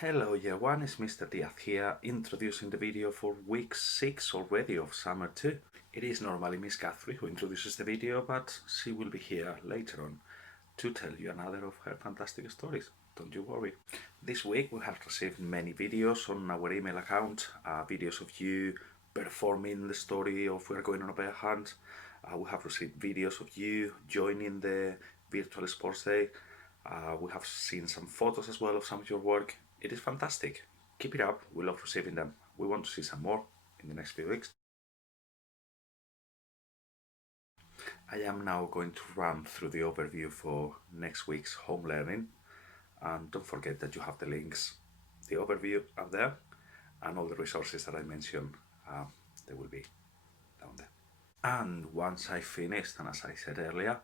Hello year one, it's Mr. Diaz here, introducing the video for week 6 already of summer 2. It is normally Miss Guthrie who introduces the video, but she will be here later on to tell you another of her fantastic stories. Don't you worry. This week we have received many videos on our email account, videos of you performing the story of We're Going on a Bear Hunt. We have received videos of you joining the virtual sports day. We have seen some photos as well of some of your work. It is fantastic. Keep it up. We love receiving them. We want to see some more in the next few weeks. I am now going to run through the overview for next week's home learning. And don't forget that you have the links, the overview up there, and all the resources that I mentioned, they will be down there. And once I finished, and as I said earlier,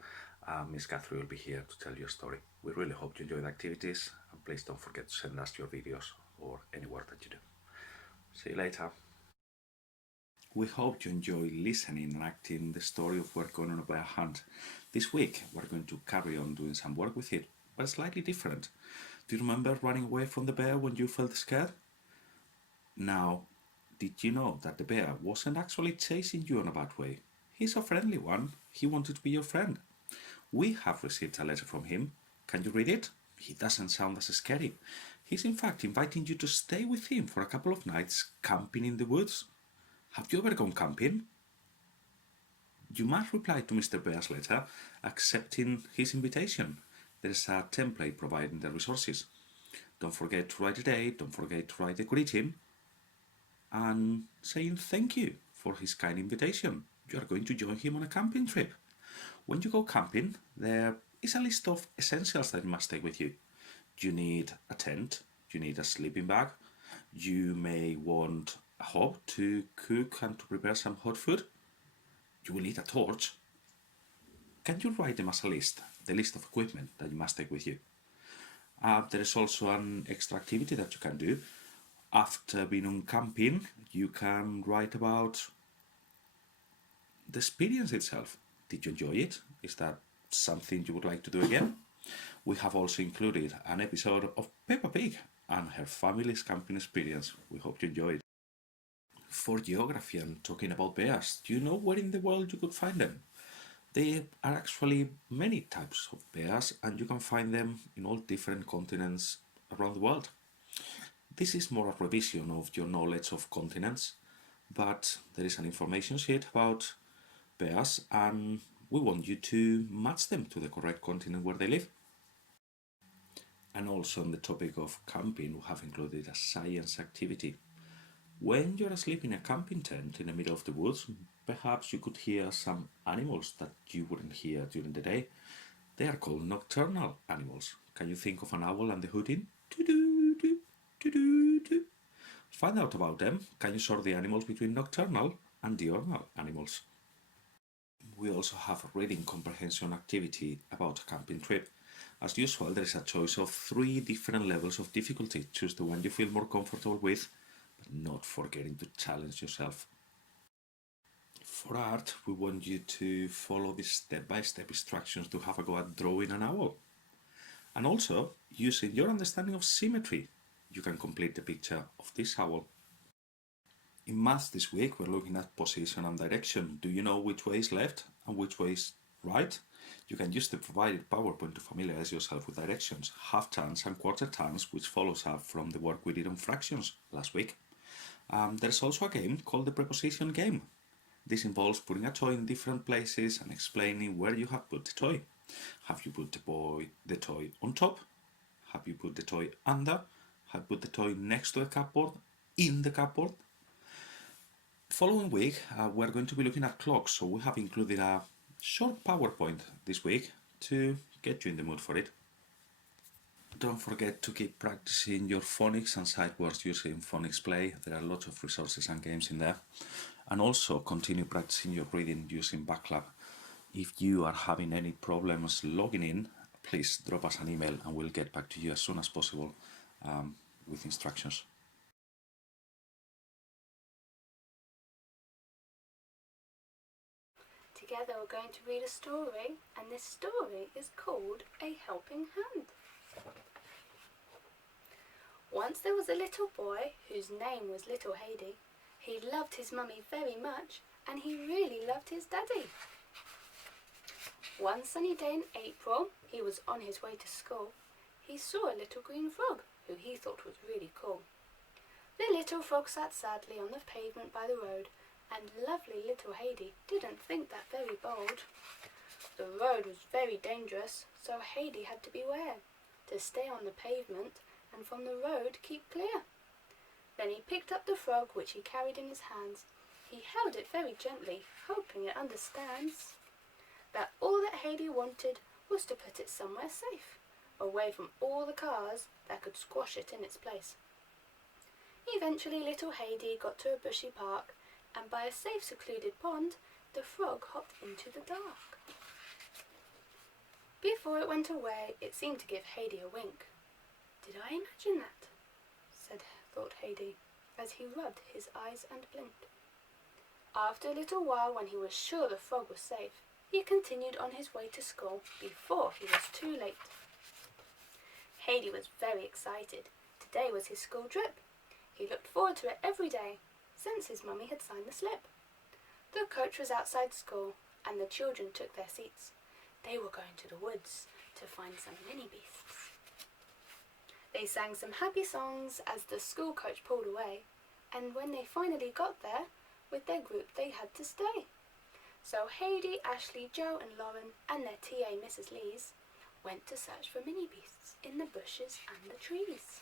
Miss Guthrie will be here to tell you a story. We really hope you enjoy the activities, and please don't forget to send us your videos or any work that you do. See you later. We hope you enjoy listening and acting the story of We're Going on a Bear Hunt. This week we're going to carry on doing some work with it, but slightly different. Do you remember running away from the bear when you felt scared? Now, did you know that the bear wasn't actually chasing you in a bad way? He's a friendly one. He wanted to be your friend. We have received a letter from him. Can you read it? He doesn't sound as scary. He's in fact inviting you to stay with him for a couple of nights camping in the woods. Have you ever gone camping? You must reply to Mr. Bear's letter accepting his invitation. There is a template providing the resources. Don't forget to write the date, don't forget to write the greeting and saying thank you for his kind invitation. You are going to join him on a camping trip. When you go camping, there is a list of essentials that you must take with you. You need a tent, you need a sleeping bag, you may want a hob to cook and to prepare some hot food. You will need a torch. Can you write them as a list, the list of equipment that you must take with you? There is also an extra activity that you can do. After being on camping, you can write about the experience itself. Did you enjoy it? Is that something you would like to do again? We have also included an episode of Peppa Pig and her family's camping experience. We hope you enjoyed. For geography and talking about bears, do you know where in the world you could find them? There are actually many types of bears and you can find them in all different continents around the world. This is more a revision of your knowledge of continents, but there is an information sheet about bears and we want you to match them to the correct continent where they live. And also on the topic of camping, we have included a science activity. When you're asleep in a camping tent in the middle of the woods, perhaps you could hear some animals that you wouldn't hear during the day. They are called nocturnal animals. Can you think of an owl and the hooting? Do-do-do, do-do-do. Find out about them. Can you sort the animals between nocturnal and diurnal animals? We also have a reading comprehension activity about a camping trip. As usual, there is a choice of 3 different levels of difficulty. Choose the one you feel more comfortable with, but not forgetting to challenge yourself. For art, we want you to follow the step-by-step instructions to have a go at drawing an owl. And also, using your understanding of symmetry, you can complete the picture of this owl. In maths this week, we're looking at position and direction. Do you know which way is left and which way is right? You can use the provided PowerPoint to familiarize yourself with directions, half turns and quarter turns, which follows up from the work we did on fractions last week. There's also a game called the preposition game. This involves putting a toy in different places and explaining where you have put the toy. Have you put the toy on top? Have you put the toy under? Have you put the toy next to the cupboard? In the cupboard? Following week, we're going to be looking at clocks, so we have included a short PowerPoint this week to get you in the mood for it. Don't forget to keep practicing your phonics and sight words using Phonics Play. There are lots of resources and games in there. And also continue practicing your reading using Backlab. If you are having any problems logging in, please drop us an email and we'll get back to you as soon as possible with instructions. Together we're going to read a story, and this story is called A Helping Hand. Once there was a little boy whose name was Little Heidi. He loved his mummy very much, and he really loved his daddy. One sunny day in April, he was on his way to school. He saw a little green frog, who he thought was really cool. The little frog sat sadly on the pavement by the road, and lovely little Heidi didn't think that very bold. The road was very dangerous, so Heidi had to beware, to stay on the pavement and from the road keep clear. Then he picked up the frog which he carried in his hands. He held it very gently, hoping it understands that all that Heidi wanted was to put it somewhere safe, away from all the cars that could squash it in its place. Eventually little Heidi got to a bushy park, and by a safe secluded pond, the frog hopped into the dark. Before it went away, it seemed to give Heidi a wink. "Did I imagine that?" thought Heidi, as he rubbed his eyes and blinked. After a little while, when he was sure the frog was safe, he continued on his way to school before he was too late. Heidi was very excited. Today was his school trip. He looked forward to it every day, since his mummy had signed the slip. The coach was outside school, and the children took their seats. They were going to the woods to find some mini beasts. They sang some happy songs as the school coach pulled away, and when they finally got there, with their group they had to stay. So Heidi, Ashley, Joe and Lauren and their TA Mrs. Lees went to search for mini beasts in the bushes and the trees.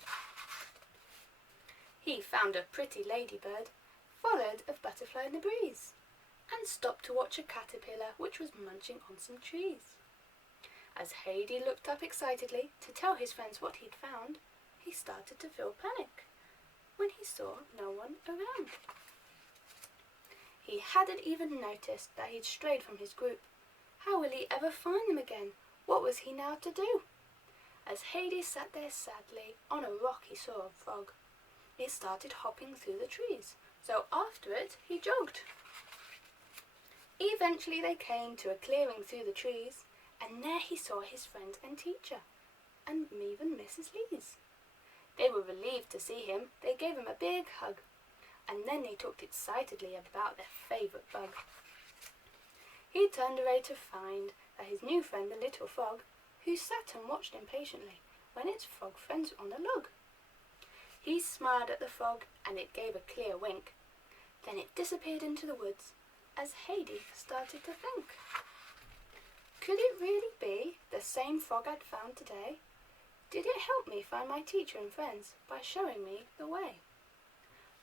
He found a pretty ladybird, followed a butterfly in the breeze, and stopped to watch a caterpillar which was munching on some trees. As Heidi looked up excitedly to tell his friends what he'd found, he started to feel panic when he saw no one around. He hadn't even noticed that he'd strayed from his group. How will he ever find them again? What was he now to do? As Heidi sat there sadly, on a rock he saw a frog. It started hopping through the trees, so after it he jogged. Eventually they came to a clearing through the trees, and there he saw his friend and teacher, and even Mrs. Lees. They were relieved to see him. They gave him a big hug, and then they talked excitedly about their favourite bug. He turned away to find that his new friend, the little frog, who sat and watched impatiently when its frog friends were on the log. He smiled at the frog, and it gave a clear wink. Then it disappeared into the woods, as Heidi started to think. Could it really be the same frog I'd found today? Did it help me find my teacher and friends by showing me the way?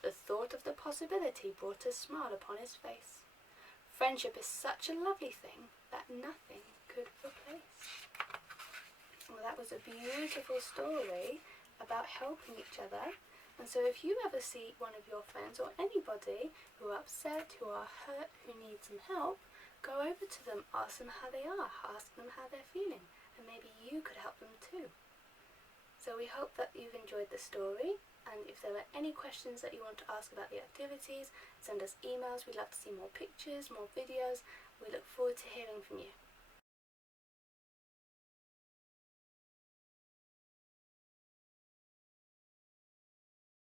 The thought of the possibility brought a smile upon his face. Friendship is such a lovely thing that nothing could replace. Well, that was a beautiful story about helping each other. And so if you ever see one of your friends or anybody who are upset, who are hurt, who need some help, go over to them, ask them how they are, ask them how they're feeling, and maybe you could help them too. So we hope that you've enjoyed the story, and if there are any questions that you want to ask about the activities, send us emails. We'd love to see more pictures, more videos. We look forward to hearing from you.